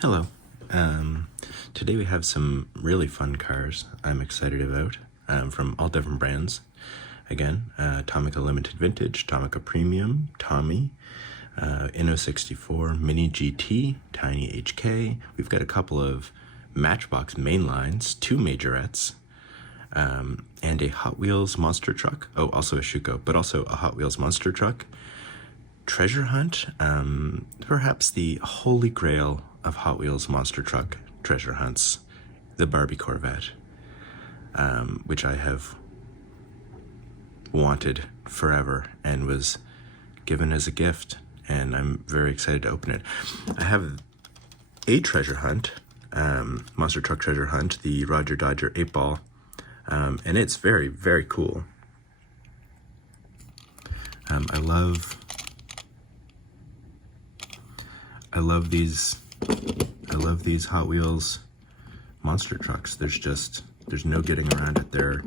Hello. Today we have some really fun cars I'm excited about from all different brands. Again, Tomica Limited Vintage, Tomica Premium, Tomy, inno64, MiniGT, TinyHK. We've got a couple of Matchbox mainlines, two Majorettes, and a Hot Wheels Monster Truck. Oh, also a Schuco, but also a Hot Wheels Monster Truck. Treasure hunt, perhaps the holy grail of Hot Wheels Monster Truck treasure hunts, the Barbie Corvette, which I have wanted forever and was given as a gift, and I'm very excited to open it. I have a treasure hunt, Monster Truck treasure hunt, the Roger Dodger 8-ball, and it's very, very cool. I love these Hot Wheels monster trucks. There's no getting around it. They're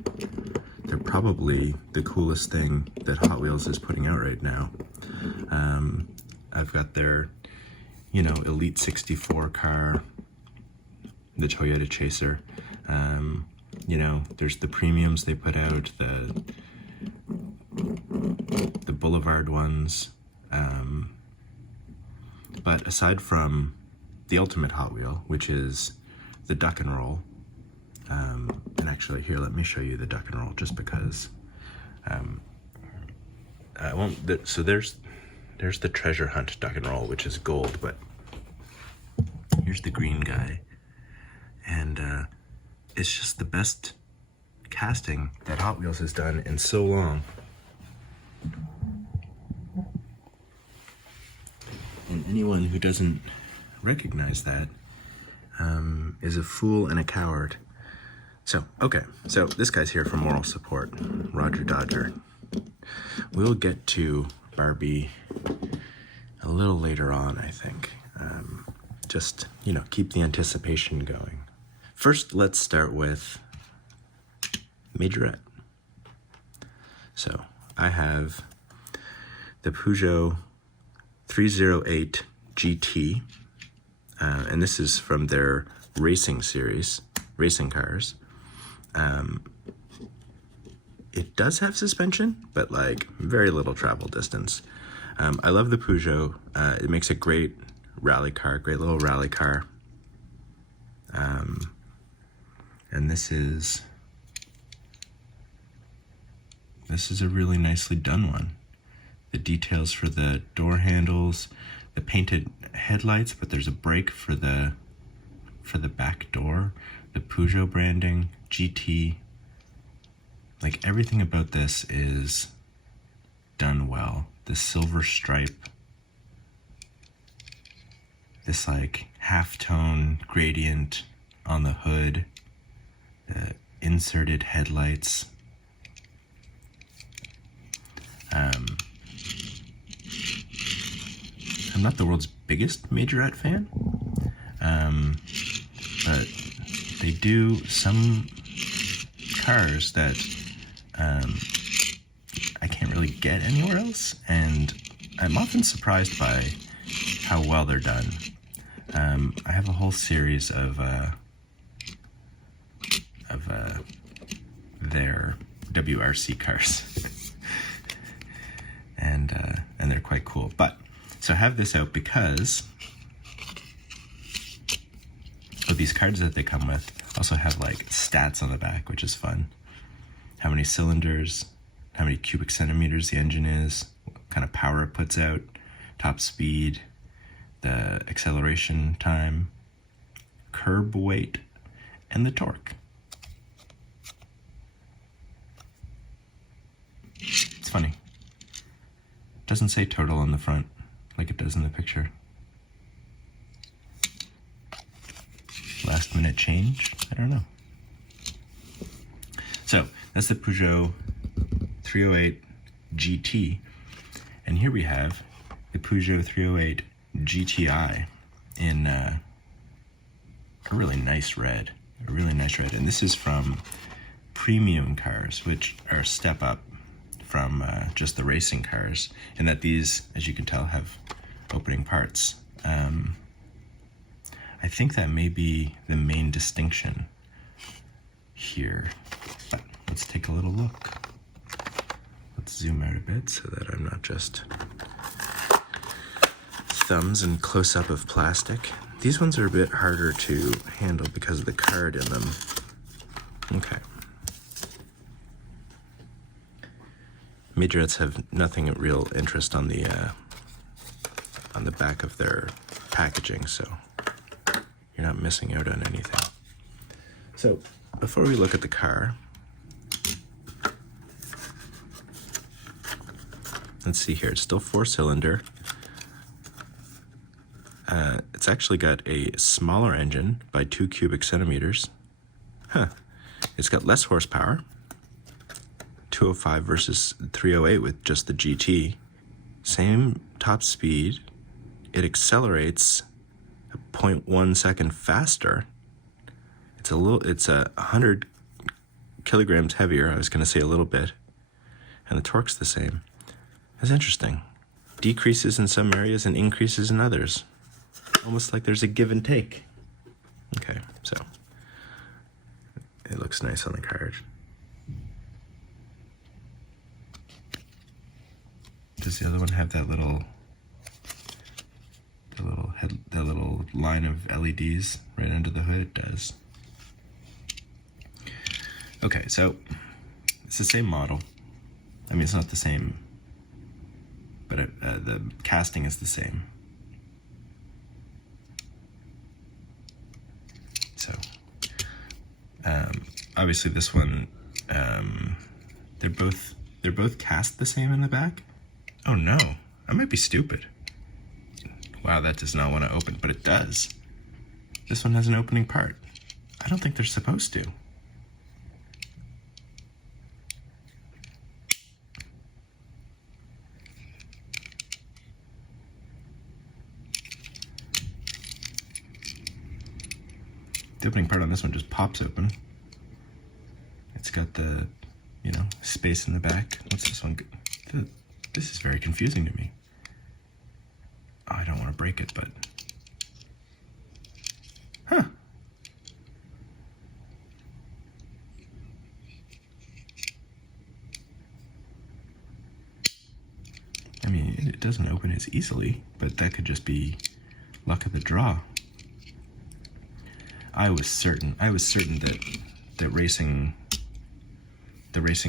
probably the coolest thing that Hot Wheels is putting out right now. I've got their, Elite 64 car, the Toyota Chaser. There's the premiums they put out, the Boulevard ones. But aside from the ultimate Hot Wheel, which is the Duck and Roll, and actually here, let me show you the Duck and Roll just because I won't. So there's the Treasure Hunt Duck and Roll, which is gold, but here's the green guy, and it's just the best casting that Hot Wheels has done in so long. And anyone who doesn't recognize that is a fool and a coward. So this guy's here for moral support, Roger Dodger. We'll get to Barbie a little later on, I think. Just, keep the anticipation going. First, let's start with Majorette. So I have the Peugeot 308 GT, and this is from their racing series, racing cars. It does have suspension, but very little travel distance. I love the Peugeot. It makes a great rally car, great little rally car. And this is a really nicely done one. The details for the door handles, the painted headlights, but there's a brake for the back door, the Peugeot branding, GT. Everything about this is done well. The silver stripe, this half-tone gradient on the hood, the inserted headlights. I'm not the world's biggest Majorette fan, but they do some cars that I can't really get anywhere else, and I'm often surprised by how well they're done. I have a whole series of their WRC cars, and they're quite cool. But so I have this out because these cards that they come with also have stats on the back, which is fun. How many cylinders, how many cubic centimeters the engine is, what kind of power it puts out, top speed, the acceleration time, curb weight, and the torque. It's funny. It doesn't say total on the front like it does in the picture. Last minute change? I don't know. So that's the Peugeot 308 GT. And here we have the Peugeot 308 GTI in a really nice red. And this is from premium cars, which are a step up from just the racing cars, and that these, as you can tell, have opening parts. I think that may be the main distinction here. But let's take a little look. Let's zoom out a bit so that I'm not just thumbs and close-up of plastic. These ones are a bit harder to handle because of the card in them. Okay. Majorettes have nothing of real interest on the back of their packaging, so you're not missing out on anything. So before we look at the car, let's see here. It's still 4-cylinder. It's actually got a smaller engine by 2 cubic centimeters. Huh. It's got less horsepower. 205 versus 308 with just the GT. Same top speed. It accelerates a 0.1 second faster. It's 100 kilograms heavier. I was going to say a little bit. And the torque's the same. That's interesting. Decreases in some areas and increases in others. Almost like there's a give and take. Okay, so it looks nice on the card. Does the other one have that little line of LEDs right under the hood? It does. Okay, so it's the same model. I mean, it's not the same, but the casting is the same. So, obviously this one, they're both cast the same in the back. Oh no, I might be stupid. Wow, that does not want to open, but it does. This one has an opening part. I don't think they're supposed to. The opening part on this one just pops open. It's got the, space in the back. What's this one? This is very confusing to me. Oh, I don't want to break it, but... Huh. I mean, it doesn't open as easily, but that could just be luck of the draw. I was certain that the racing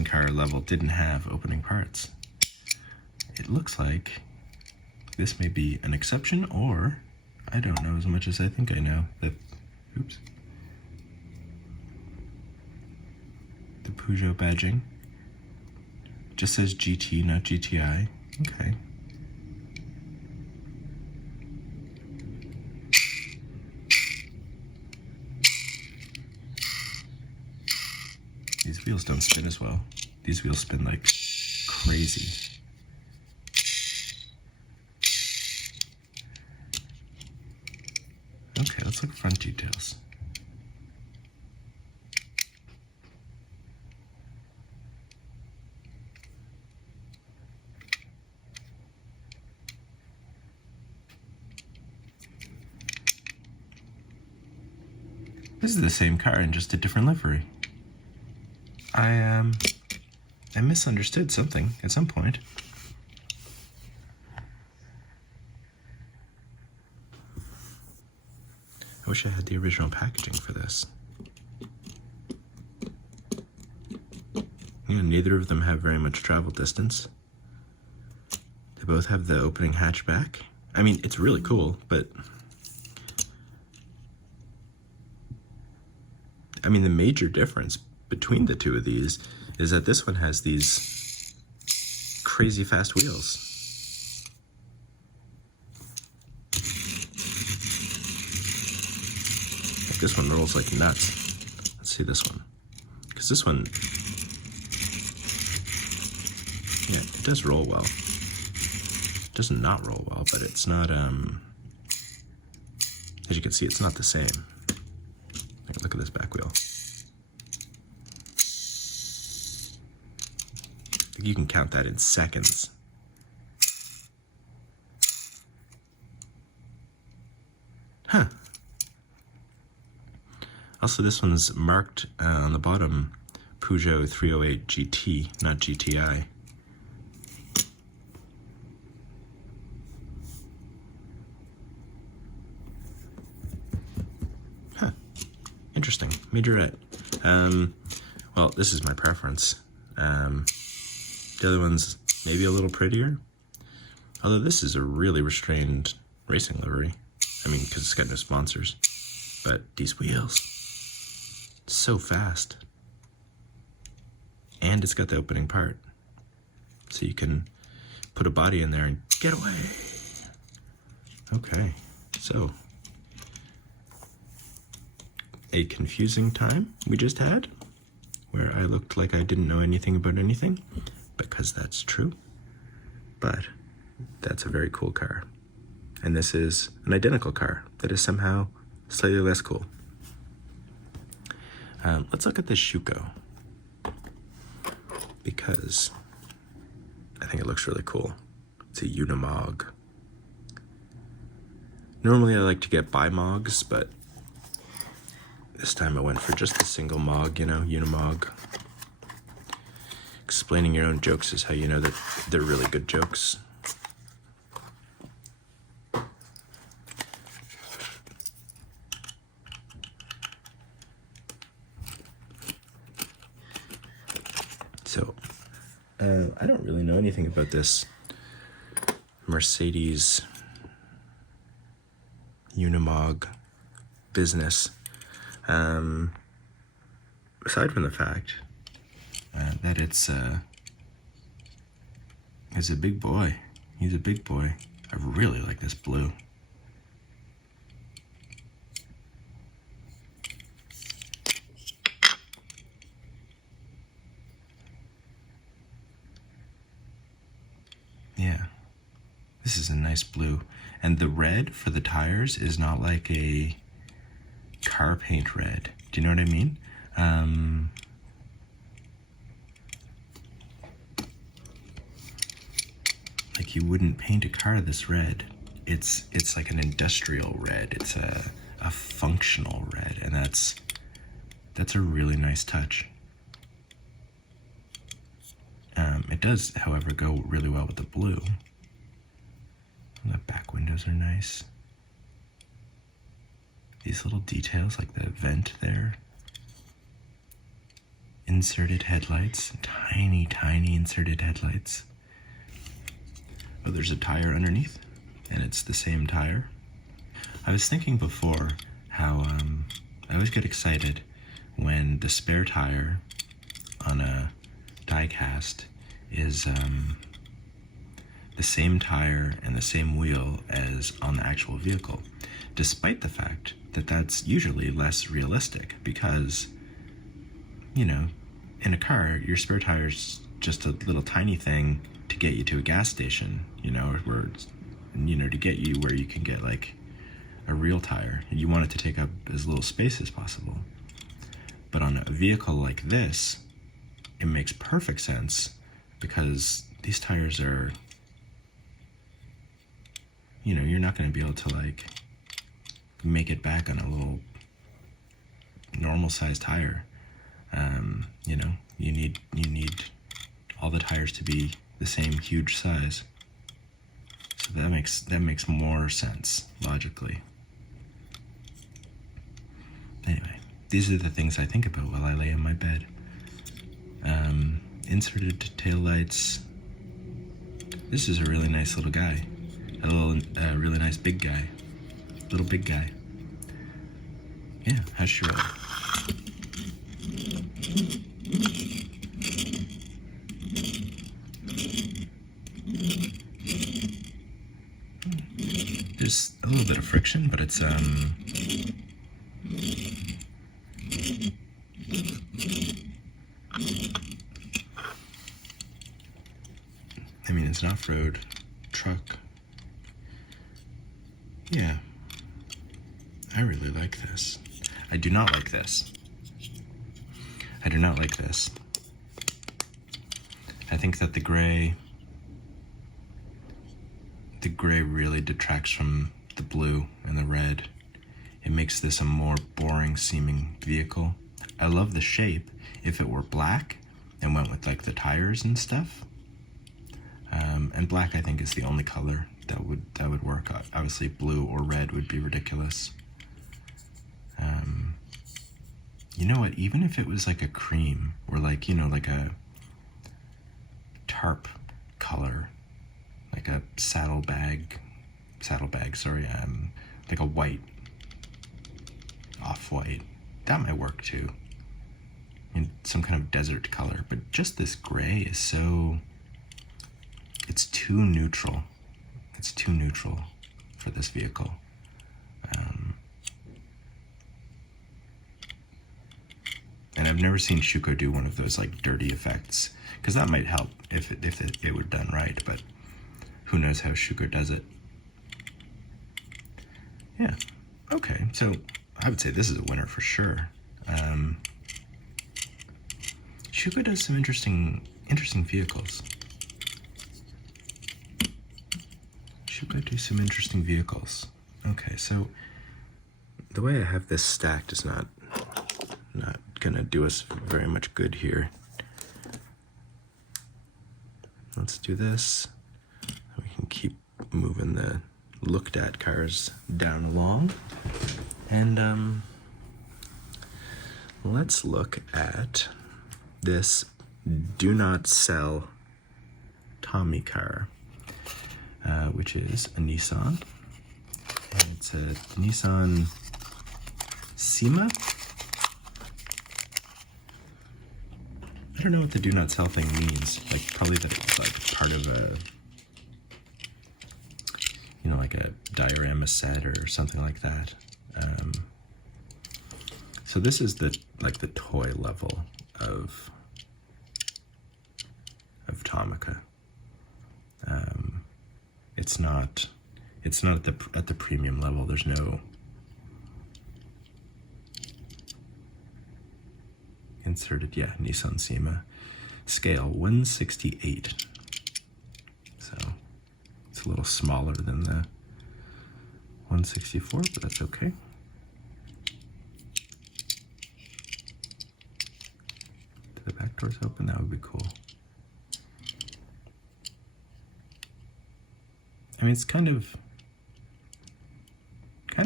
car level didn't have opening parts. It looks like this may be an exception, or I don't know as much as I think I know. Oops. The Peugeot badging just says GT, not GTI. Okay. These wheels don't spin as well. These wheels spin like crazy. Okay, let's look at front details. This is the same car in just a different livery. I misunderstood something at some point. I wish I had the original packaging for this. Yeah, neither of them have very much travel distance. They both have the opening hatchback. I mean, it's really cool, but... I mean, the major difference between the two of these is that this one has these crazy fast wheels. Like this one rolls like nuts. Let's see this one. Because this one, yeah, it does roll well. It does not roll well, but it's not, as you can see, it's not the same. Look at this back wheel. You can count that in seconds. Huh. Also, this one's marked on the bottom, Peugeot 308 GT, not GTI. Huh, interesting, Majorette. Well, this is my preference. The other one's maybe a little prettier, although this is a really restrained racing livery. I mean, because it's got no sponsors. But these wheels, so fast. And it's got the opening part. So you can put a body in there and get away. Okay, so a confusing time we just had, where I looked like I didn't know anything about anything, because that's true. But that's a very cool car. And this is an identical car that is somehow slightly less cool. Let's look at this Schuco, because I think it looks really cool. It's a Unimog. Normally I like to get bi-mogs, but this time I went for just the single mog, you know, Unimog. Explaining your own jokes is how you know that they're really good jokes. So, I don't really know anything about this Mercedes Unimog business, aside from the fact that it's a big boy. He's a big boy. I really like this blue. Yeah, this is a nice blue. And the red for the tires is not like a car paint red. Do you know what I mean? Like you wouldn't paint a car this red. It's like an industrial red. It's a functional red, and that's a really nice touch. It does, however, go really well with the blue. The back windows are nice. These little details, like the vent there. Inserted headlights, tiny, tiny inserted headlights. Oh, there's a tire underneath, and it's the same tire. I was thinking before how I always get excited when the spare tire on a diecast is the same tire and the same wheel as on the actual vehicle, despite the fact that that's usually less realistic, because, you know, in a car, your spare tire's just a little tiny thing to get you to a gas station, you know, or, you know, to get you where you can get like a real tire. You want it to take up as little space as possible. But on a vehicle like this, it makes perfect sense, because these tires are, you know, you're not going to be able to like make it back on a little normal sized tire. You know, you need all the tires to be the same huge size. So that makes more sense logically. Anyway, these are the things I think about while I lay in my bed. Inserted taillights. This is a really nice little guy. A little, really nice big guy. Little big guy. Yeah, how's she rolling? There's a little bit of friction, but it's, I mean, it's an off-road truck. Yeah, I really like this. I do not like this. I do not like this. I think that the gray really detracts from the blue and the red. it makes this a more boring seeming vehicle. I love the shape. If it were black and went with like the tires and stuff, and black I think is the only color that would work. Obviously blue or red would be ridiculous. You know what, even if it was like a cream or like, you know, like a tarp color, like a saddlebag, sorry, like a white, off-white, that might work too. In some kind of desert color, but just this gray is so, it's too neutral. It's too neutral for this vehicle. And I've never seen Schuco do one of those like dirty effects, because that might help if it were done right, but who knows how Schuco does it. Yeah, okay, so I would say this is a winner for sure. Schuco does some interesting vehicles. Schuco do some interesting vehicles. Okay, so the way I have this stacked is not gonna do us very much good here. Let's do this. We can keep moving the looked at cars down along. And let's look at this do not sell Tomy car, which is a Nissan. And it's a Nissan Cima. I don't know what the do not sell thing means. Like probably that it's like part of a, you know, like a diorama set or something like that. So this is the like the toy level of Tomica. It's not at the premium level. There's no inserted, yeah, Nissan Cima. Scale 168. So it's a little smaller than the 164, but that's okay. Do the back doors open? That would be cool. I mean, it's kind of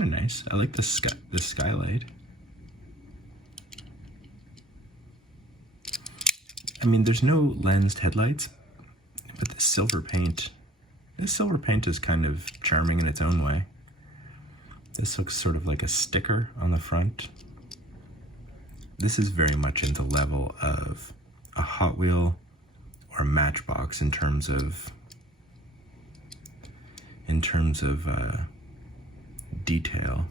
nice. I like the skylight. I mean, there's no lensed headlights, but this silver paint is kind of charming in its own way. This looks sort of like a sticker on the front. This is very much in the level of a Hot Wheel or a Matchbox in terms of detail.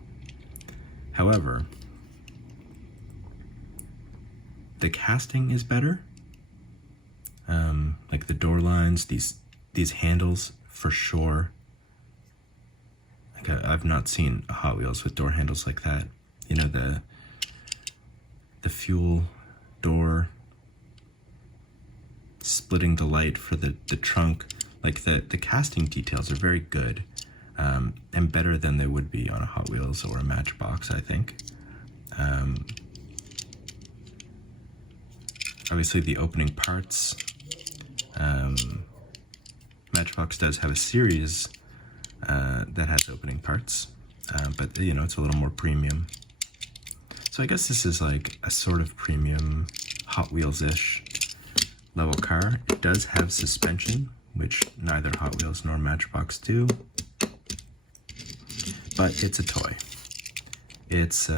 However, the casting is better. Like the door lines, these handles for sure. Like I've not seen a Hot Wheels with door handles like that. You know, the fuel door, splitting the light for the trunk. Like the casting details are very good, and better than they would be on a Hot Wheels or a Matchbox, I think. Obviously the opening parts, Matchbox does have a series that has opening parts, but you know, it's a little more premium. So I guess this is like a sort of premium Hot Wheels-ish level car. It does have suspension, which neither Hot Wheels nor Matchbox do, but it's a toy. It's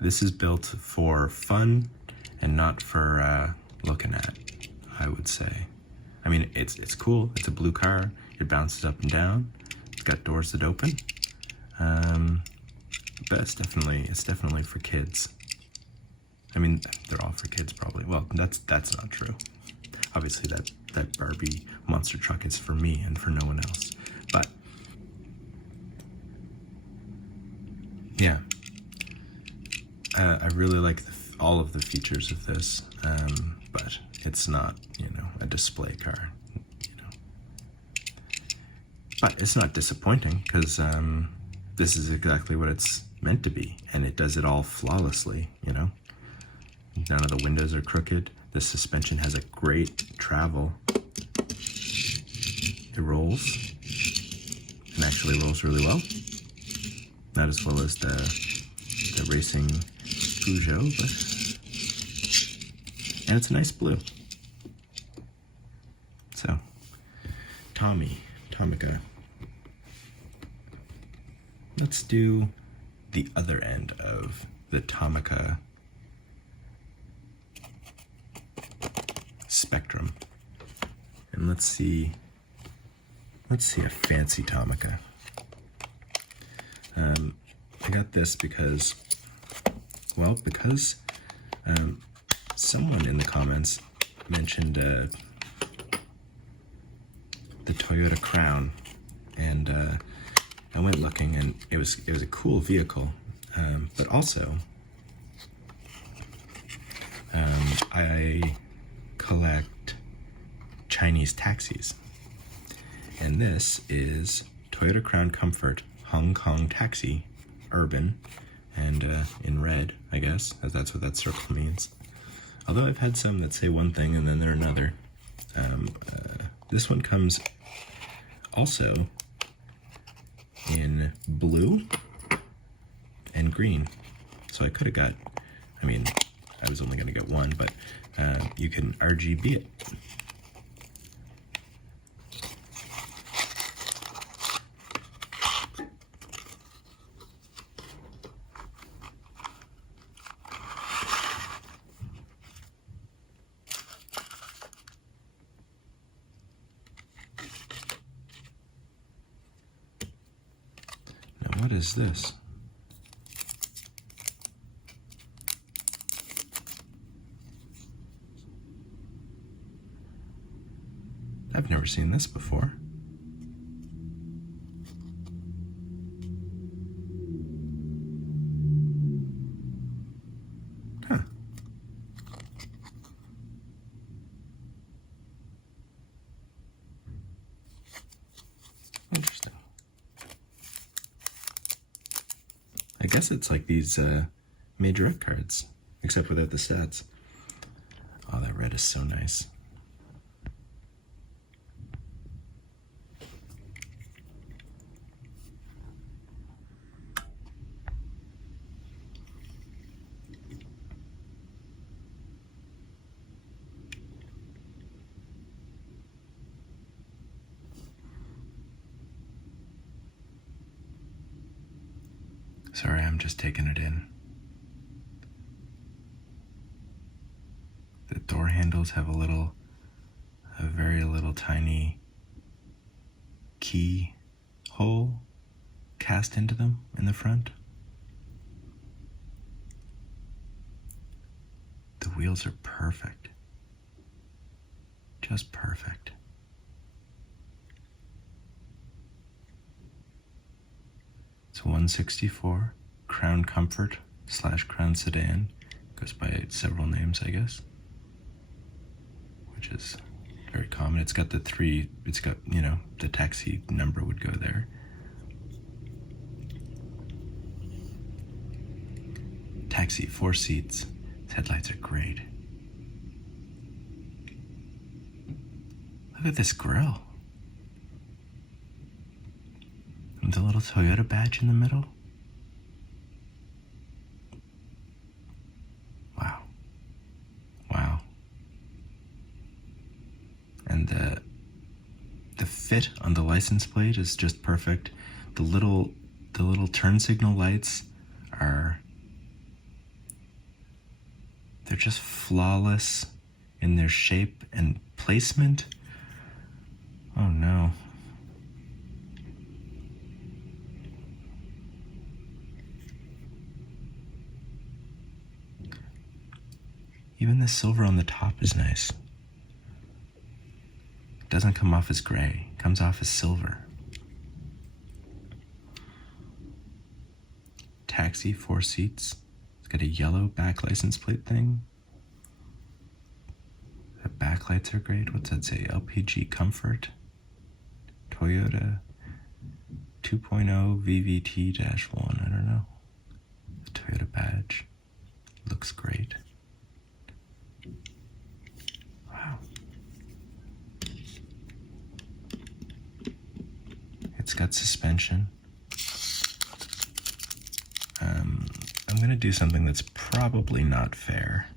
this is built for fun and not for looking at, I would say. I mean, it's cool. It's a blue car. It bounces up and down. It's got doors that open. But it's definitely for kids. I mean, they're all for kids probably. Well, that's not true. Obviously, that Barbie Monster Truck is for me and for no one else. But yeah, I really like all of the features of this, but it's not, you know, a display car, you know. But it's not disappointing because this is exactly what it's meant to be, and it does it all flawlessly, you know? None of the windows are crooked. The suspension has a great travel. It rolls, and actually rolls really well. Not as well as the racing Peugeot, but... And it's a nice blue. So, Tomica. Let's do the other end of the Tomica spectrum. And let's see a fancy Tomica. I got this because someone in the comments mentioned the Toyota Crown, and I went looking, and it was a cool vehicle, but also I collect Chinese taxis, and this is Toyota Crown Comfort Hong Kong Taxi Urban, and in red, I guess, as that's what that circle means. Although I've had some that say one thing and then they're another. This one comes also in blue and green. So I could have got, I mean, I was only going to get one, but you can RGB it. What is this? I've never seen this before. Huh. Interesting. I guess it's like these Majorette cards, except without the stats. Oh, that red is so nice. Sorry, I'm just taking it in. The door handles have a very little tiny key hole cast into them in the front. The wheels are perfect. Just perfect. It's a 164 Crown Comfort / Crown Sedan. Goes by several names, I guess, which is very common. It's got you know, the taxi number would go there. Taxi, 4 seats. Its headlights are great. Look at this grille. With the little Toyota badge in the middle. Wow. Wow. And the fit on the license plate is just perfect. The little turn signal lights they're just flawless in their shape and placement. Oh no. Even the silver on the top is nice. It doesn't come off as gray, it comes off as silver. Taxi, 4 seats. It's got a yellow back license plate thing. The backlights are great. What's that say? LPG Comfort. Toyota. 2.0 VVT-1. I don't know. The Toyota badge looks great. Wow. It's got suspension. I'm gonna do something that's probably not fair.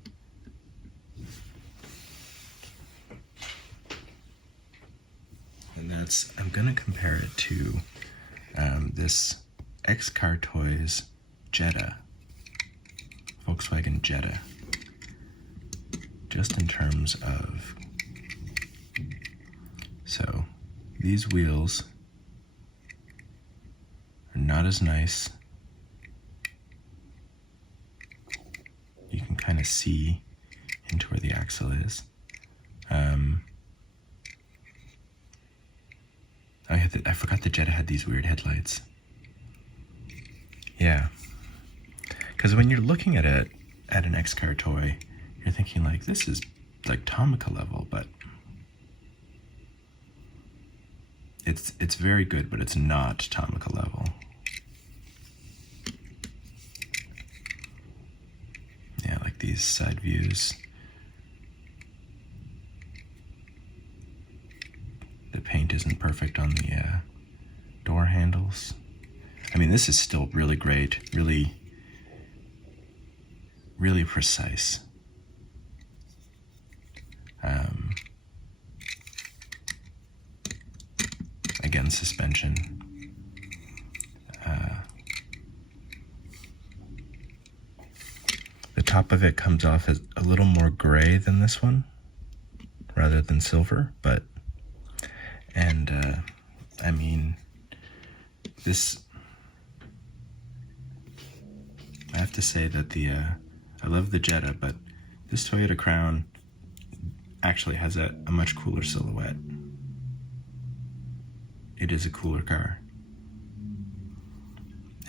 And that's, I'm gonna compare it to this X-Car Toys Jetta, Volkswagen Jetta, just in terms of, so these wheels are not as nice. You can kind of see into where the axle is. I forgot the Jetta had these weird headlights. Yeah, because when you're looking at it at an X-Car toy, you're thinking like, this is like Tomica level, but it's very good, but it's not Tomica level. Yeah, like these side views. The paint isn't perfect on the door handles. I mean, this is still really great, really precise. Again, suspension. The top of it comes off as a little more gray than this one, rather than silver, but, and I mean, this, I have to say that I love the Jetta, but this Toyota Crown actually has a much cooler silhouette. It is a cooler car.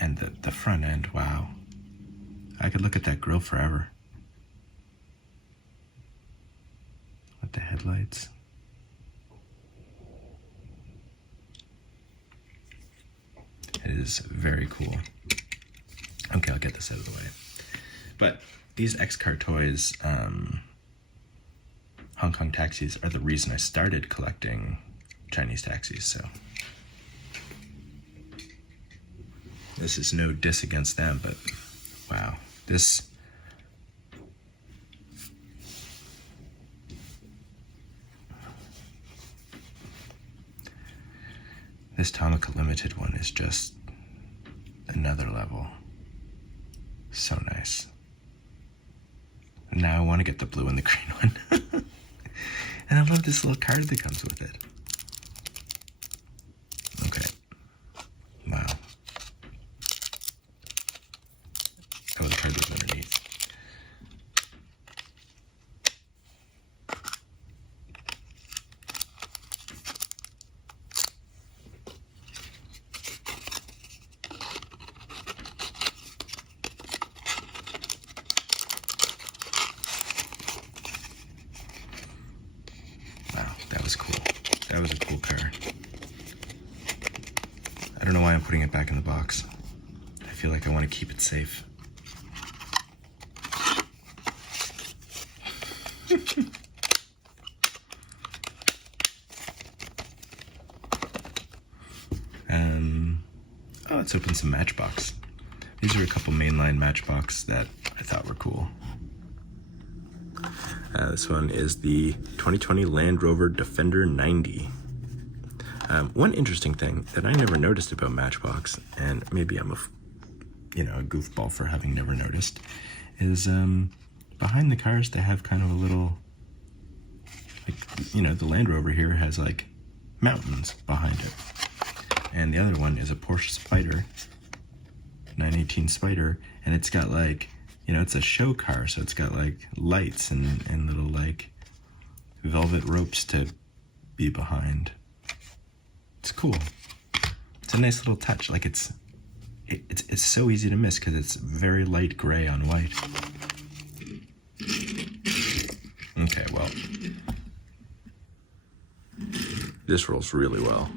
And the front end, wow. I could look at that grille forever. With the headlights. It is very cool. Okay, I'll get this out of the way. But these X-Car Toys Hong Kong taxis are the reason I started collecting Chinese taxis, so. This is no diss against them, but wow. This Tomica Limited one is just another level. So nice. Now I want to get the blue and the green one. And I love this little card that comes with it. Okay. Wow. Oh, the card goes underneath. That was a cool car. I don't know why I'm putting it back in the box. I feel like I want to keep it safe. Oh, let's open some Matchbox. These are a couple mainline Matchbox that I thought were cool. This one is the 2020 Land Rover Defender 90. One interesting thing that I never noticed about Matchbox, and maybe I'm a goofball for having never noticed, is behind the cars they have kind of a little, like, the Land Rover here has like mountains behind it. And the other one is a Porsche Spyder, 918 Spyder, and it's got like, it's a show car, so it's got like lights and little like velvet ropes to be behind. It's cool. It's a nice little touch. Like it's so easy to miss because it's very light gray on white. Okay, well, this rolls really well.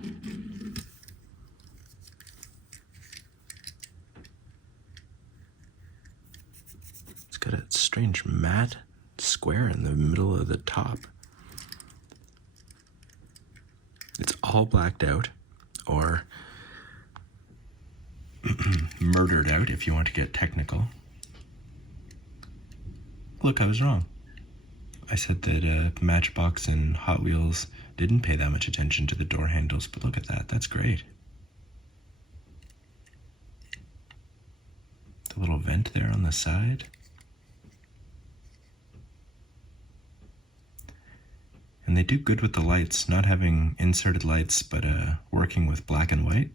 got a strange matte square in the middle of the top. It's all blacked out, or murdered out if you want to get technical. Look, I was wrong. I said that Matchbox and Hot Wheels didn't pay that much attention to the door handles, but look at that, that's great. The little vent there on the side. And they do good with the lights, not having inserted lights, but working with black and white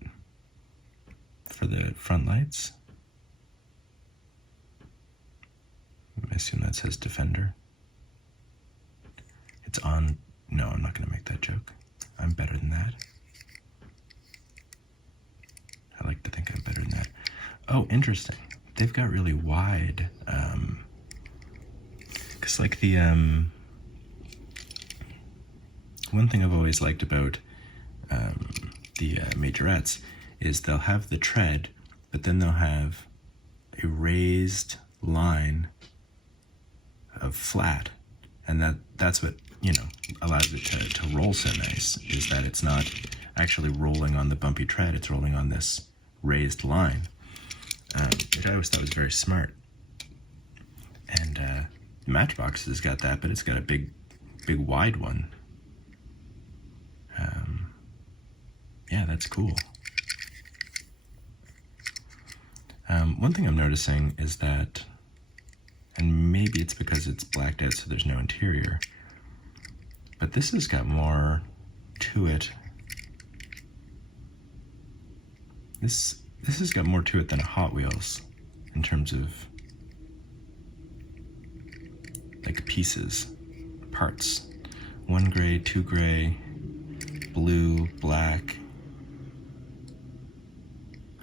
for the front lights. I assume that says Defender. It's on. No, I'm not going to make that joke. I'm better than that. I like to think I'm better than that. Oh, interesting. They've got really wide, because like the, one thing I've always liked about the Majorettes is they'll have the tread, but then they'll have a raised line of flat, and that's what, you know, allows it to roll so nice, is that it's not actually rolling on the bumpy tread, it's rolling on this raised line, which I always thought was very smart. And Matchbox has got that, but it's got a big wide one. Yeah, that's cool. One thing I'm noticing is that, and maybe it's because it's blacked out so there's no interior, but this has got more to it. This has got more to it than a Hot Wheels in terms of like pieces, parts. 1 gray, 2 gray, blue, black.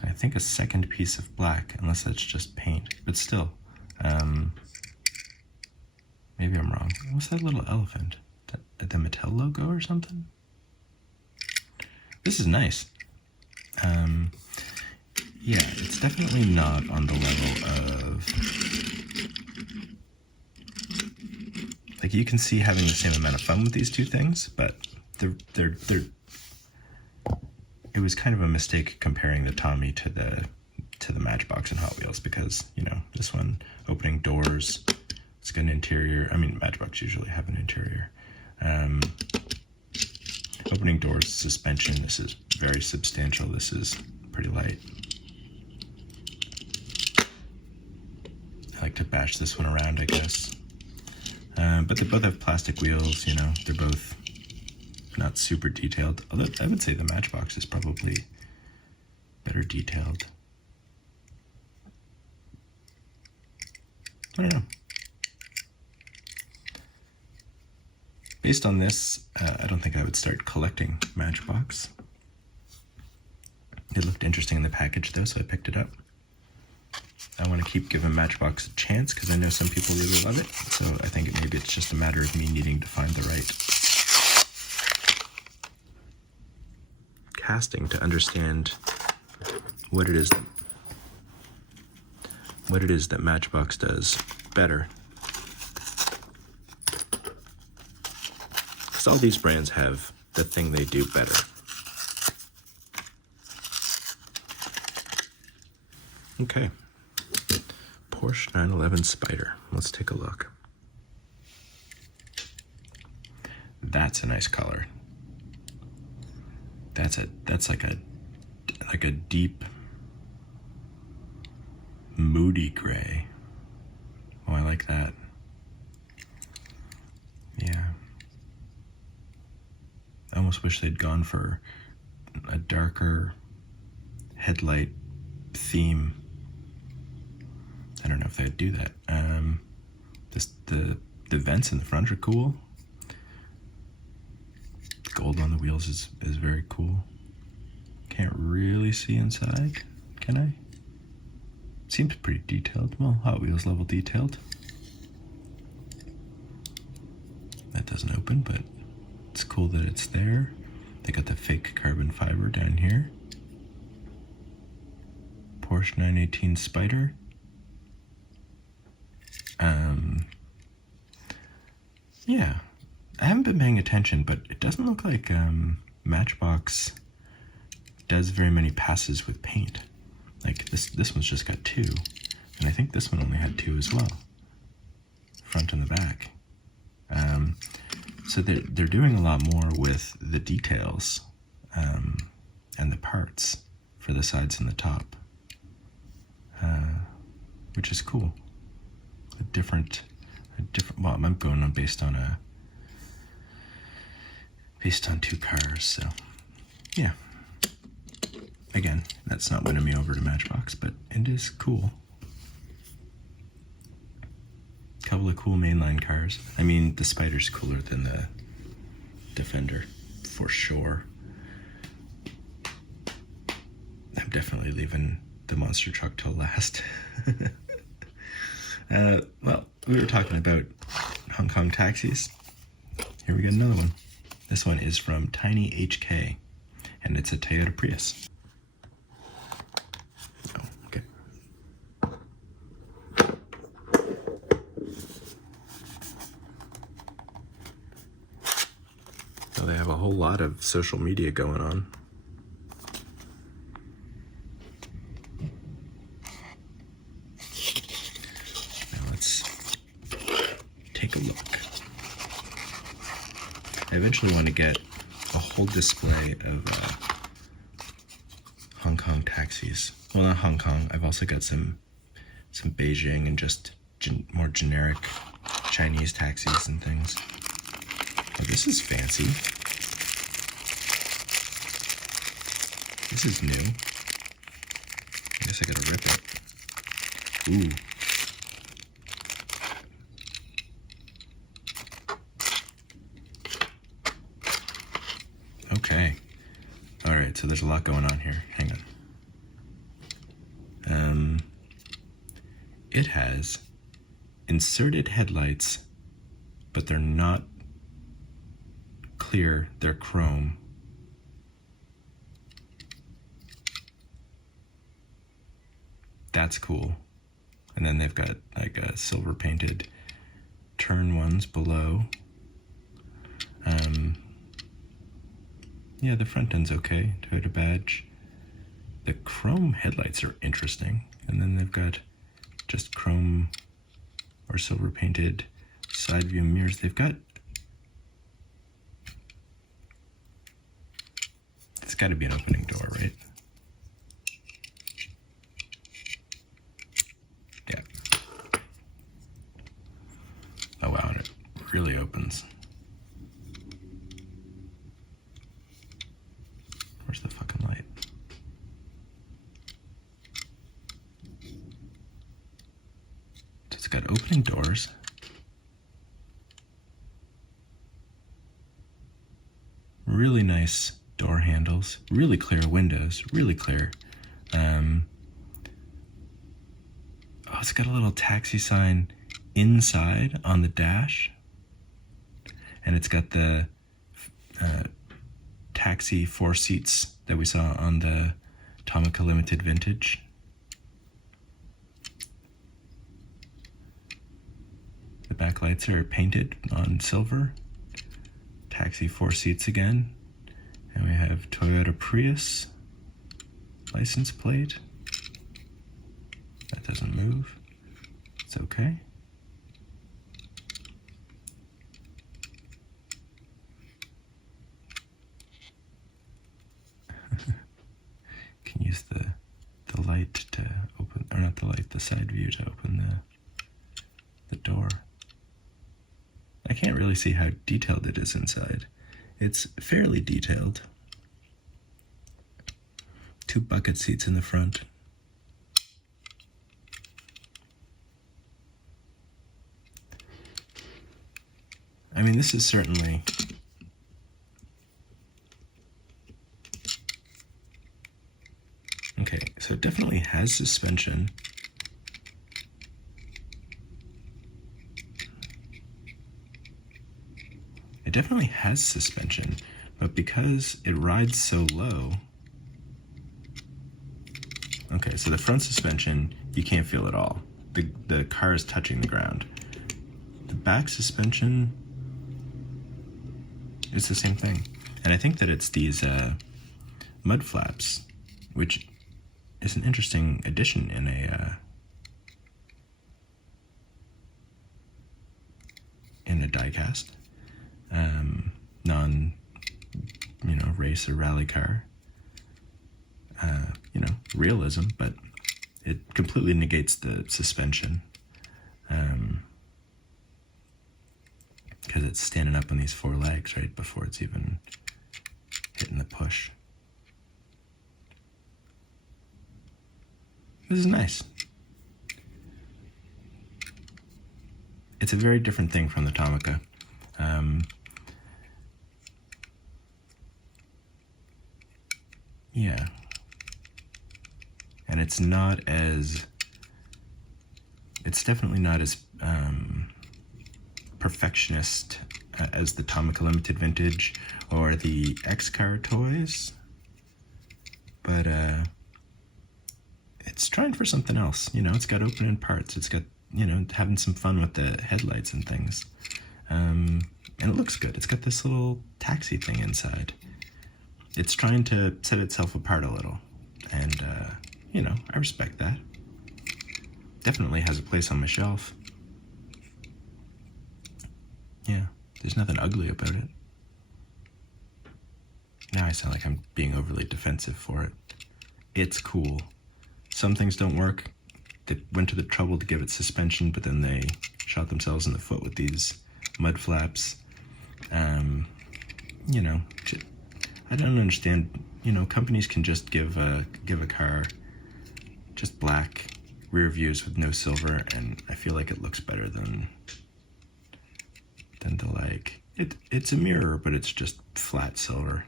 I think a second piece of black, unless that's just paint, but still. Maybe I'm wrong. What's that little elephant? The Mattel logo or something? This is nice. Yeah, it's definitely not on the level of, like, you can see having the same amount of fun with these two things, but they're it was kind of a mistake comparing the Tomy to the Matchbox and Hot Wheels, because, you know, this one, opening doors, it's got an interior. I mean, Matchbox usually have an interior. Opening doors, suspension, this is very substantial. This is pretty light. I like to bash this one around, I guess. But they both have plastic wheels, you know, they're both not super detailed. Although I would say the Matchbox is probably better detailed. I don't know. Based on this, I don't think I would start collecting Matchbox. It looked interesting in the package though, so I picked it up. I want to keep giving Matchbox a chance because I know some people really love it. So I think maybe it's just a matter of me needing to find the right casting to understand what it is that Matchbox does better. Because all these brands have the thing they do better. Okay. Porsche 911 Spyder. Let's take a look. That's a nice color. That's like a deep, moody gray. Oh, I like that. Yeah. I almost wish they'd gone for a darker headlight theme. I don't know if they'd do that. The vents in the front are cool. The gold on the wheels is very cool. Can't really see inside, can I? Seems pretty detailed. Well, Hot Wheels level detailed. That doesn't open, but it's cool that it's there. They got the fake carbon fiber down here. Porsche 918 Spyder. Yeah, I haven't been paying attention, but it doesn't look like Matchbox does very many passes with paint. Like this one's just got 2, and I think this one only had 2 as well, front and the back. So they're doing a lot more with the details and the parts for the sides and the top, which is cool. A different. Well, I'm going on based on 2 cars, so yeah. Again, that's not winning me over to Matchbox, but it is cool. Couple of cool mainline cars. I mean, the Spyder's cooler than the Defender, for sure. I'm definitely leaving the Monster Truck till last. Well, we were talking about Hong Kong taxis. Here we got another one. This one is from TinyHK, and it's a Toyota Prius. Oh, okay. So they have a whole lot of social media going on. Take a look. I eventually want to get a whole display of Hong Kong taxis. Well, not Hong Kong. I've also got some Beijing and just more generic Chinese taxis and things. Oh, this is fancy. This is new. I guess I gotta rip it. Ooh. Okay. All right, so there's a lot going on here. Hang on. It has inserted headlights, but they're not clear. They're chrome. That's cool. And then they've got like a silver painted turn ones below. Yeah, the front end's okay. Toyota badge. The chrome headlights are interesting. And then they've got just chrome or silver painted side view mirrors. They've got... It's got to be an opening door, right? Yeah. Oh wow, and it really opens. Where's the fucking light? So it's got opening doors. Really nice door handles. Really clear windows. Really clear. Oh, it's got a little taxi sign inside on the dash. And it's got the taxi 4 seats that we saw on the Tomica Limited Vintage. The backlights are painted on silver. Taxi 4 seats again. And we have Toyota Prius license plate. That doesn't move. It's okay. Can use the light to open, or not the light, the side view to open the door. I can't really see how detailed it is inside. It's fairly detailed. 2 bucket seats in the front. I mean, this is certainly... Okay, so it definitely has suspension. It definitely has suspension, but because it rides so low... Okay, so the front suspension, you can't feel at all. The car is touching the ground. The back suspension, It's the same thing. And I think that it's these mud flaps, which is an interesting addition in a diecast, non, race or rally car. Realism, but it completely negates the suspension. Because it's standing up on these four legs right before it's even hitting the push. This is nice. It's a very different thing from the Tomica. Yeah. And it's definitely not as perfectionist as the Tomica Limited Vintage or the X-Car toys, but it's trying for something else. It's got open-end parts. It's got, having some fun with the headlights and things, and it looks good. It's got this little taxi thing inside. It's trying to set itself apart a little, and I respect that. Definitely has a place on my shelf. Yeah, there's nothing ugly about it. Now I sound like I'm being overly defensive for it. It's cool. Some things don't work. They went to the trouble to give it suspension, but then they shot themselves in the foot with these mud flaps. I don't understand. Companies can just give a car just black rear views with no silver, and I feel like it looks better than the it's a mirror, but it's just flat silver.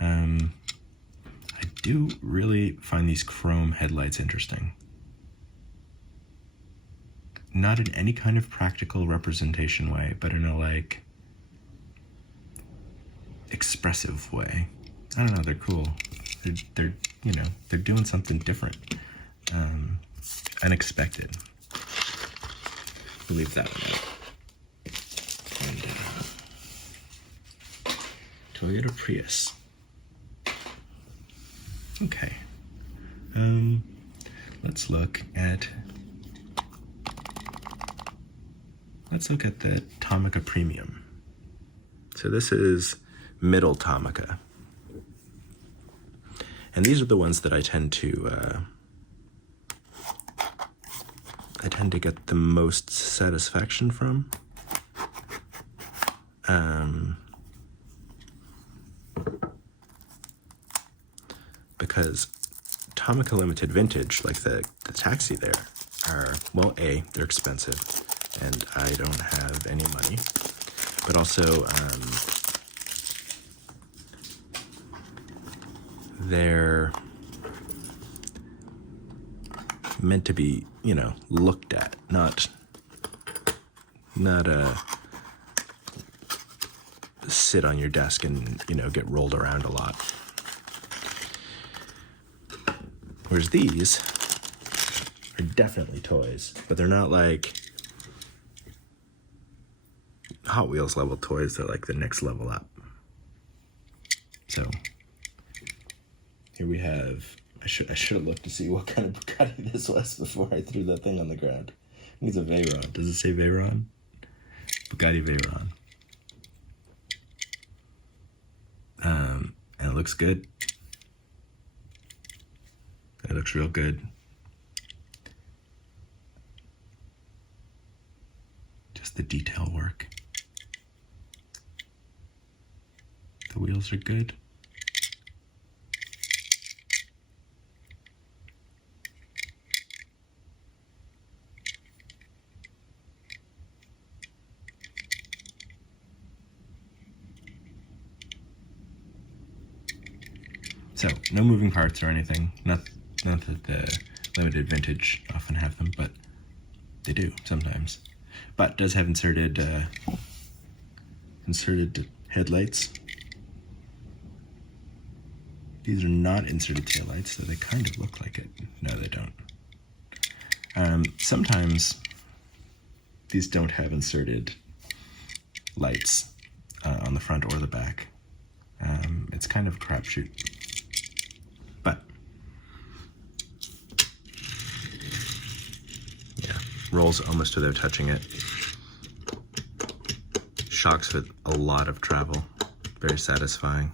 I do really find these chrome headlights interesting. Not in any kind of practical representation way, but in a expressive way. I don't know, they're cool. They're doing something different. Unexpected. We'll leave that one out. And Toyota Prius. Okay. Let's look at the Tomica Premium. So this is middle Tomica. And these are the ones that I tend to get the most satisfaction from. Because Tomica Limited Vintage, like the taxi there, are, well, A, they're expensive, and I don't have any money, but also they're meant to be, looked at, not sit on your desk and, get rolled around a lot. Whereas these are definitely toys, but they're not like Hot Wheels level toys. They're like the next level up. So here we have, I should have looked to see what kind of Bugatti this was before I threw that thing on the ground. I think it's a Veyron. Does it say Veyron? Bugatti Veyron. And it looks good. It looks real good. Just the detail work. The wheels are good. So, no moving parts or anything. Not that the limited vintage often have them, but they do sometimes. But does have inserted headlights. These are not inserted taillights, so they kind of look like it. No, they don't. Sometimes these don't have inserted lights. on the front or the back. It's kind of a crapshoot, but yeah, rolls almost without touching it. Shocks with a lot of travel, very satisfying.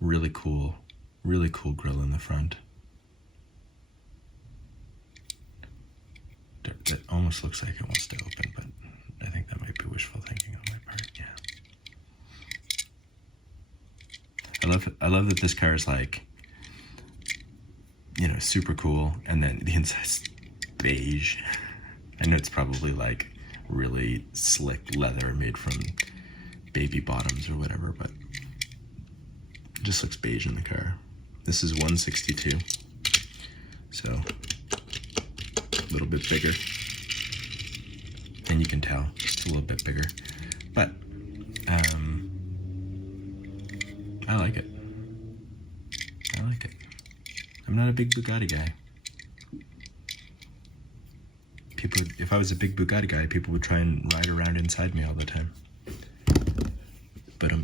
Really cool grill in the front. It almost looks like it wants to open, but I think that might be wishful thinking on my part. Yeah. I love that this car is like, you know, super cool, and then the inside's beige. I know it's probably like really slick leather made from baby bottoms or whatever, but it just looks beige in the car. This is 162, so a little bit bigger, and you can tell it's a little bit bigger, but I like it. I'm not a big Bugatti guy. If I was a big Bugatti guy, people would try and ride around inside me all the time. But all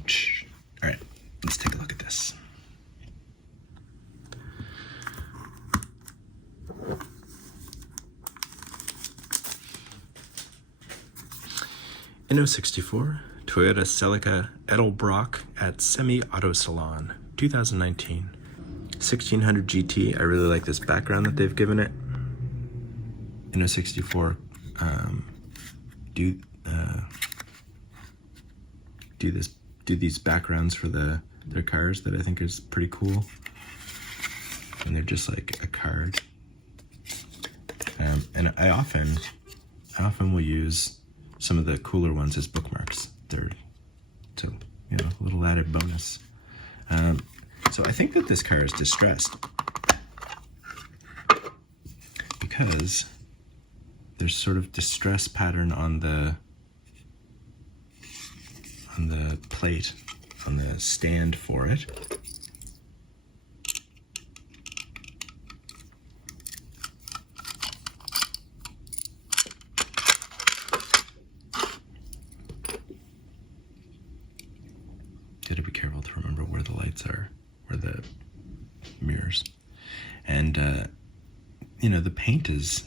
right, let's take a look at this. inno64 Toyota Celica Edelbrock at Semi Auto Salon 2019. 1600 GT. I really like this background that they've given it. inno64 do these backgrounds for their cars that I think is pretty cool, and they're just like a card. And I often will use some of the cooler ones as bookmarks. They're, so, you know, a little added bonus. So I think that this car is distressed because there's sort of distress pattern on the plate, on the stand for it. Gotta be careful to remember where the lights are, where the mirrors. And you know, the paint is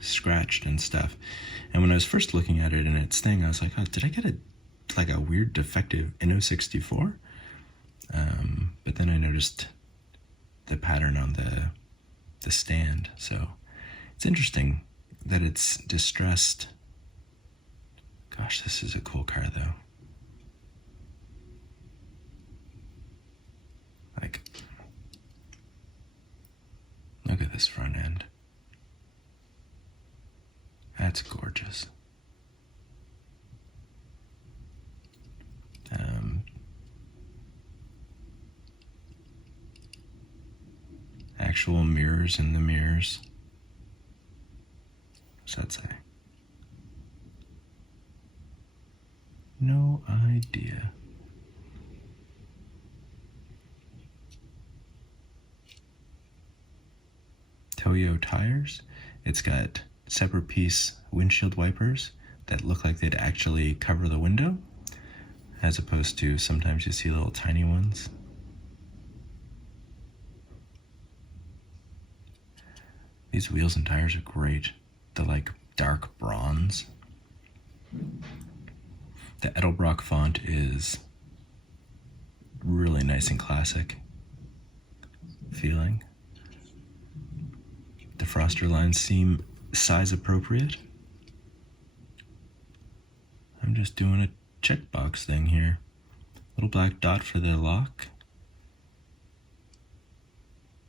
scratched and stuff. And when I was first looking at it in its thing, I was like, oh, did I get a weird defective inno64? But then I noticed the pattern on the stand. So it's interesting that it's distressed. Gosh, this is a cool car though. Like, look at this front end. That's gorgeous. Actual mirrors in the mirrors. What's that say? No idea. Toyo tires. It's got separate piece windshield wipers that look like they'd actually cover the window, as opposed to sometimes you see little tiny ones. These wheels and tires are great. They're like dark bronze. The Edelbrock font is really nice and classic feeling. The Defroster lines seem size appropriate. I'm just doing a checkbox thing here. Little black dot for the lock.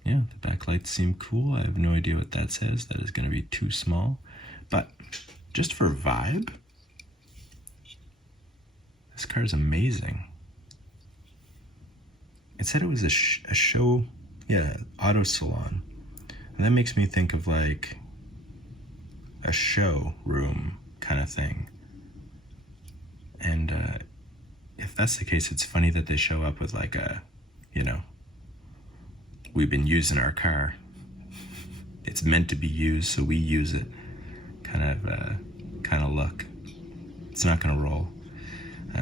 Yeah, the backlights seem cool. I have no idea what that says. That is going to be too small. But just for vibe, this car is amazing. It said it was a show, yeah, auto salon. And that makes me think of like a showroom kind of thing. And if that's the case, it's funny that they show up with like a, you know, we've been using our car. it's meant to be used, so we use it kind of look. It's not gonna roll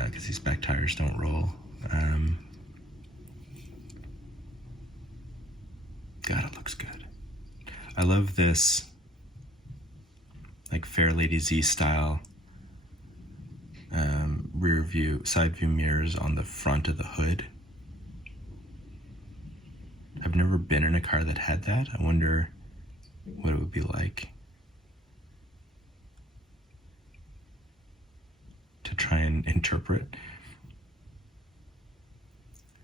because these back tires don't roll. God, it looks good. I love this like Fair Lady Z style rear view, side view mirrors on the front of the hood. I've never been in a car that had that. I wonder what it would be like to try and interpret.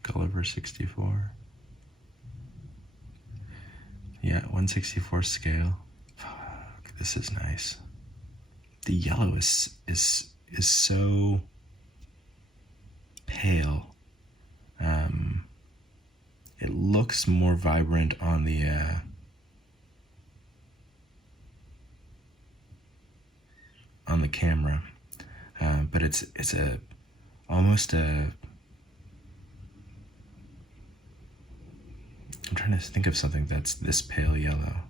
Gulliver 64. Yeah, 1/64 scale. Fuck, this is nice. The yellow is so pale. It looks more vibrant on the camera, but it's almost a. I'm trying to think of something that's this pale yellow.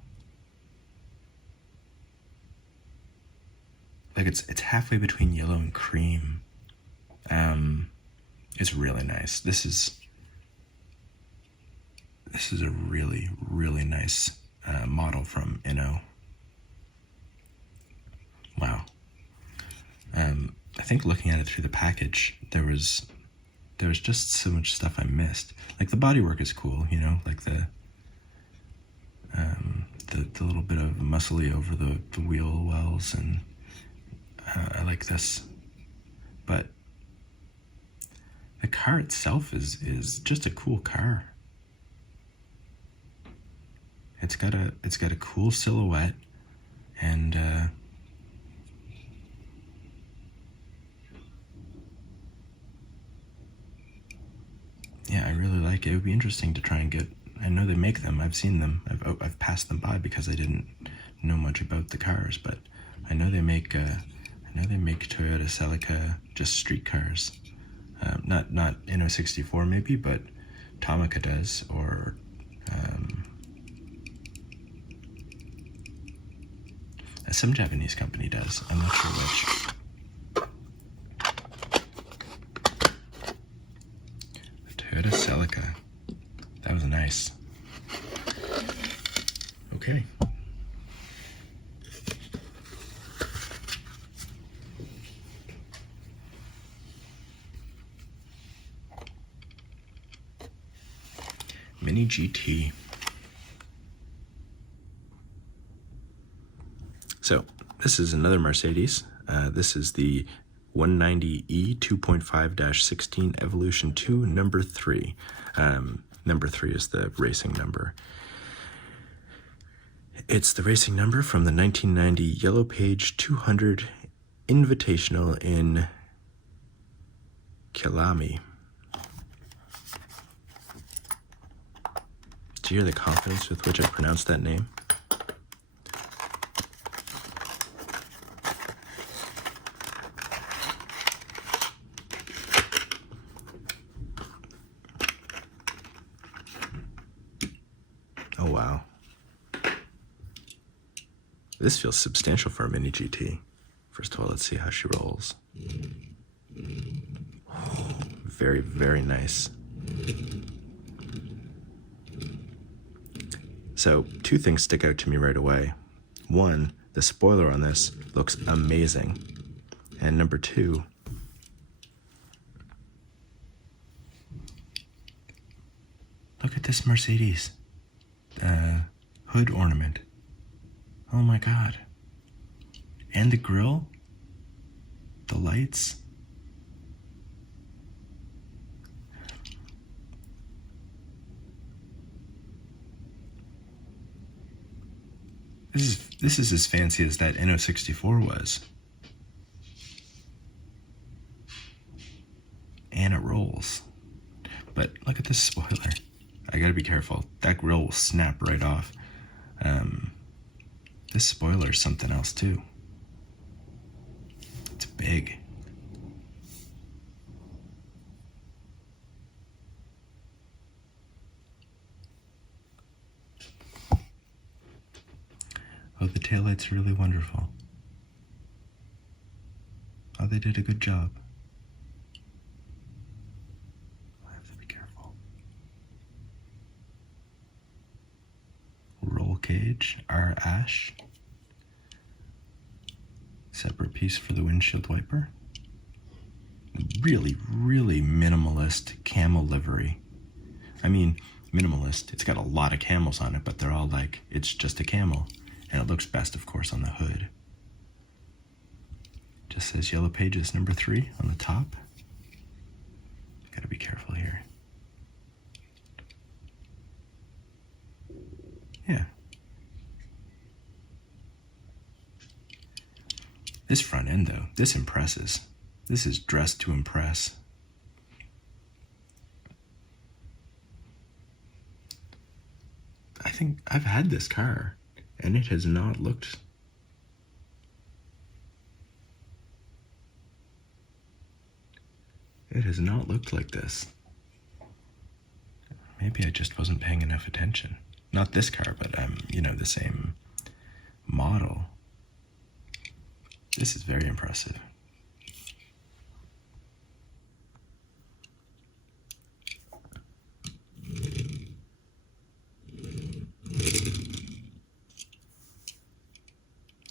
Like it's halfway between yellow and cream. It's really nice. This is a really, really nice model from Inno. Wow. I think looking at it through the package, there was just so much stuff I missed. Like the bodywork is cool, you know, like the little bit of muscly over the wheel wells, and I like this. But the car itself is just a cool car. It's got a cool silhouette, and yeah, I really like it. It would be interesting to try and get. I know they make them. I've seen them. I've passed them by because I didn't know much about the cars, but I know they make. Toyota Celica, just street cars. Not inno64 maybe, but Tomica does, or some Japanese company does. I'm not sure which. Toyota Celica. That was nice. Okay. MiniGT. So this is another Mercedes. This is the 190E 2.5-16 Evolution 2 number 3. Number 3 is the racing number. It's the racing number from the 1990 Yellow Page 200 Invitational in Kilami. Do you hear the confidence with which I pronounced that name? Oh, wow. This feels substantial for a Mini GT. First of all, let's see how she rolls. Very, very nice. So, two things stick out to me right away. One, the spoiler on this looks amazing. And number two, look at this Mercedes hood ornament. Oh my God. And the grille, the lights. This is as fancy as that inno64 was. And it rolls. But look at this spoiler. I gotta be careful. That grill will snap right off. This spoiler is something else too. It's big. Oh, the taillights are really wonderful. Oh, they did a good job. I have to be careful. Roll cage, our ash. Separate piece for the windshield wiper. Really, really minimalist camel livery. I mean, minimalist. It's got a lot of camels on it, but they're all like, it's just a camel. And it looks best, of course, on the hood. Just says Yellow Pages number 3 on the top. Gotta be careful here. Yeah. This front end, though, this impresses. This is dressed to impress. I think I've had this car, and it has not looked... It has not looked like this. Maybe I just wasn't paying enough attention. Not this car, but you know, the same model. This is very impressive.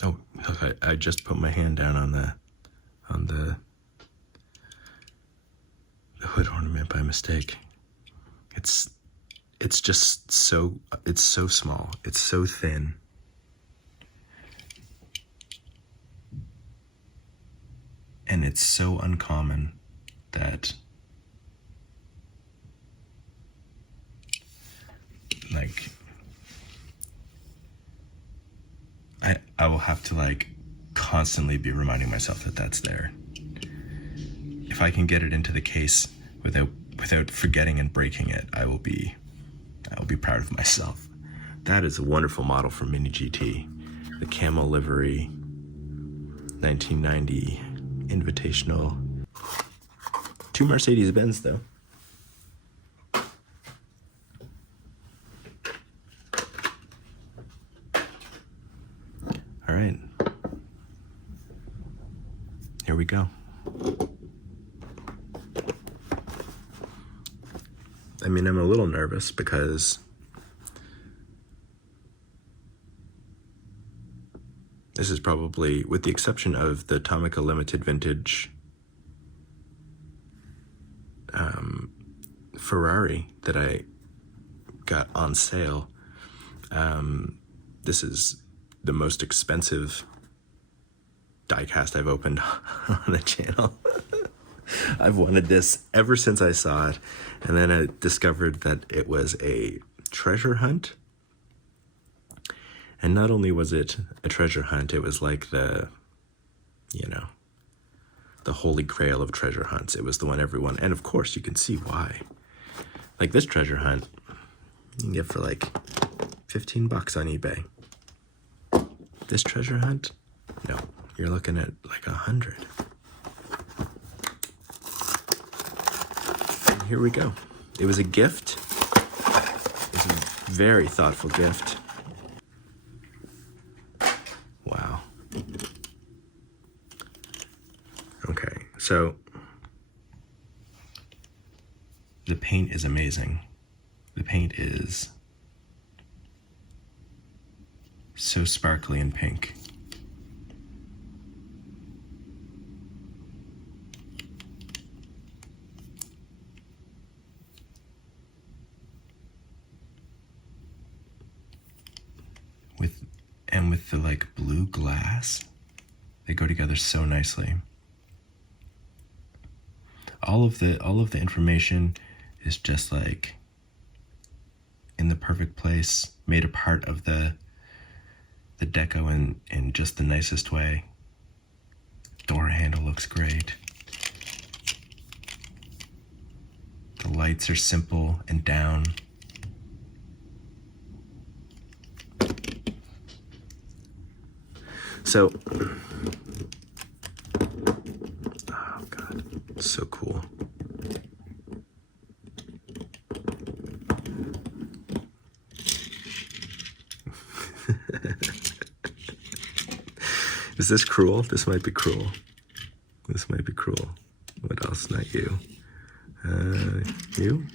Oh, okay. I just put my hand down on the hood ornament by mistake. It's just so, it's so small. It's so thin. And it's so uncommon that, like, I will have to, like, constantly be reminding myself that that's there. If I can get it into the case without forgetting and breaking it, I will be proud of myself. That is a wonderful model from MiniGT. The Camel livery, 1990 Invitational. 2 Mercedes-Benz though. All right, here we go. I mean, I'm a little nervous because this is probably, with the exception of the Tomica limited vintage Ferrari that I got on sale, this is the most expensive diecast I've opened on the channel. I've wanted this ever since I saw it, and then I discovered that it was a treasure hunt. And not only was it a treasure hunt, it was like the, you know, the holy grail of treasure hunts. It was the one everyone, and of course you can see why. Like this treasure hunt, you can get for like $15 on eBay. This treasure hunt, no, you're looking at like 100. And here we go. It was a gift. It was a very thoughtful gift. Wow. Okay, so the paint is amazing. The paint is so sparkly and pink. With the like blue glass, they go together so nicely. All of the information is just like in the perfect place, made a part of the deco in just the nicest way. Door handle looks great. The lights are simple and down. So, oh God, so cool. Is this cruel? This might be cruel. This might be cruel. What else? Not you. You?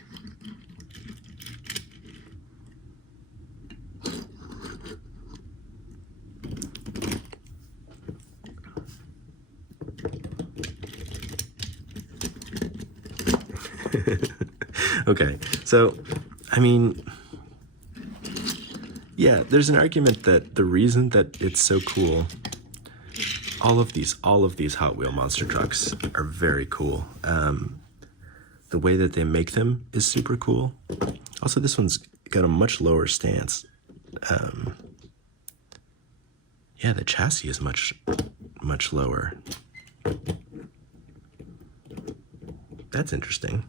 Okay, so, I mean, yeah, there's an argument that the reason that it's so cool, all of these Hot Wheel monster trucks are very cool. The way that they make them is super cool. Also, this one's got a much lower stance. Yeah, the chassis is much lower. That's interesting.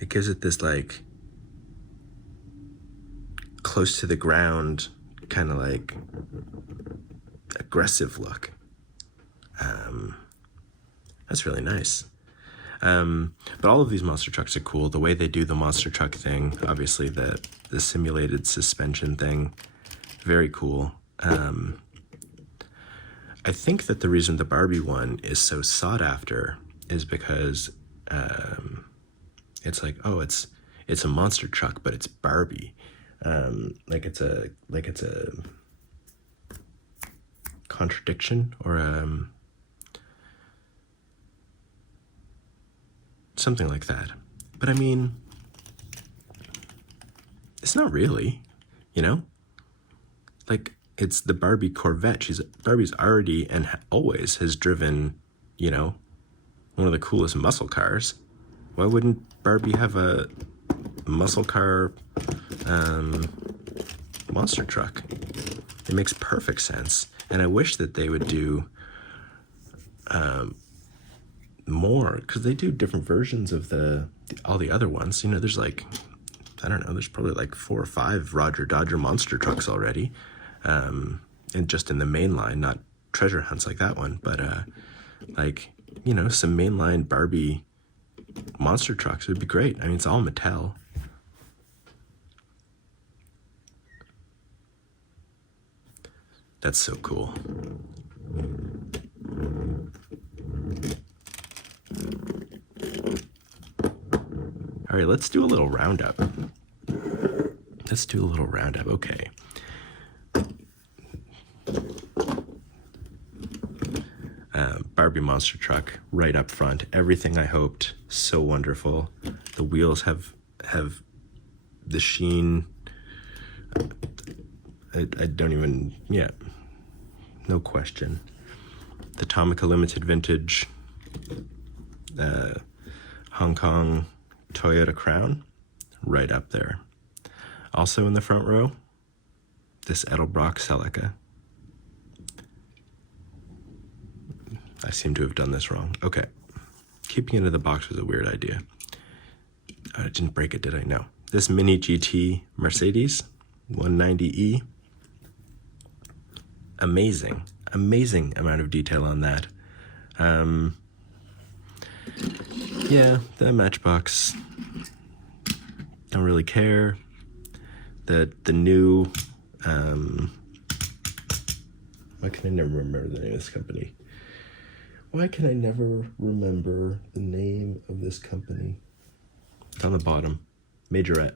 It gives it this, like, close to the ground, kind of like aggressive look. That's really nice. But all of these monster trucks are cool. The way they do the monster truck thing, obviously the simulated suspension thing, very cool. I think that the reason the Barbie one is so sought after is because it's like, oh, it's a monster truck, but it's Barbie. Like it's a contradiction or something like that. But I mean, it's not really, you know? Like, it's the Barbie Corvette. Barbie's already and always has driven, you know, one of the coolest muscle cars. Why wouldn't Barbie have a muscle car monster truck? It makes perfect sense. And I wish that they would do more, because they do different versions of all the other ones. You know, there's like, I don't know, there's probably like 4 or 5 Roger Dodger monster trucks already. And just in the main line, not treasure hunts like that one, but like, you know, some mainline Barbie monster trucks would be great. I mean, it's all Mattel. That's so cool. All right, let's do a little roundup. Okay. Barbie monster truck right up front. Everything I hoped. So wonderful. The wheels have the sheen. I don't even, yeah, no question. The Tomica limited vintage Hong Kong Toyota Crown, right up there. Also in the front row, this Edelbrock Celica. I seem to have done this wrong. Okay, keeping it in the box was a weird idea. I didn't break it, did I? No. This MiniGT Mercedes 190E. Amazing amount of detail on that. Yeah, the Matchbox, don't really care. The new, why can I never remember the name of this company? It's on the bottom. Majorette.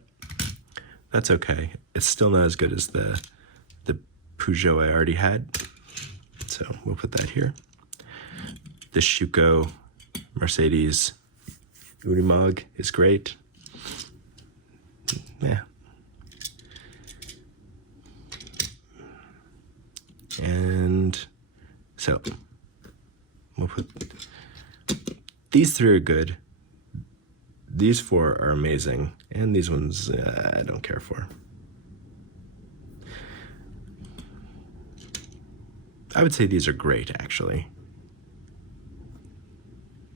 That's okay. It's still not as good as the Peugeot I already had. So we'll put that here. The Schuco Mercedes Unimog is great. Yeah. And so we'll put these 3 are good. These 4 are amazing. And these ones I don't care for. I would say these are great, actually.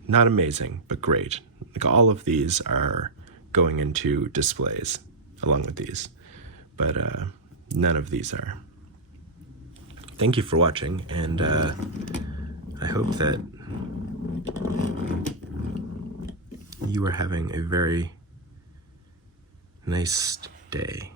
Not amazing, but great. Like, all of these are going into displays along with these, but none of these are. Thank you for watching, and I hope that you are having a very nice day.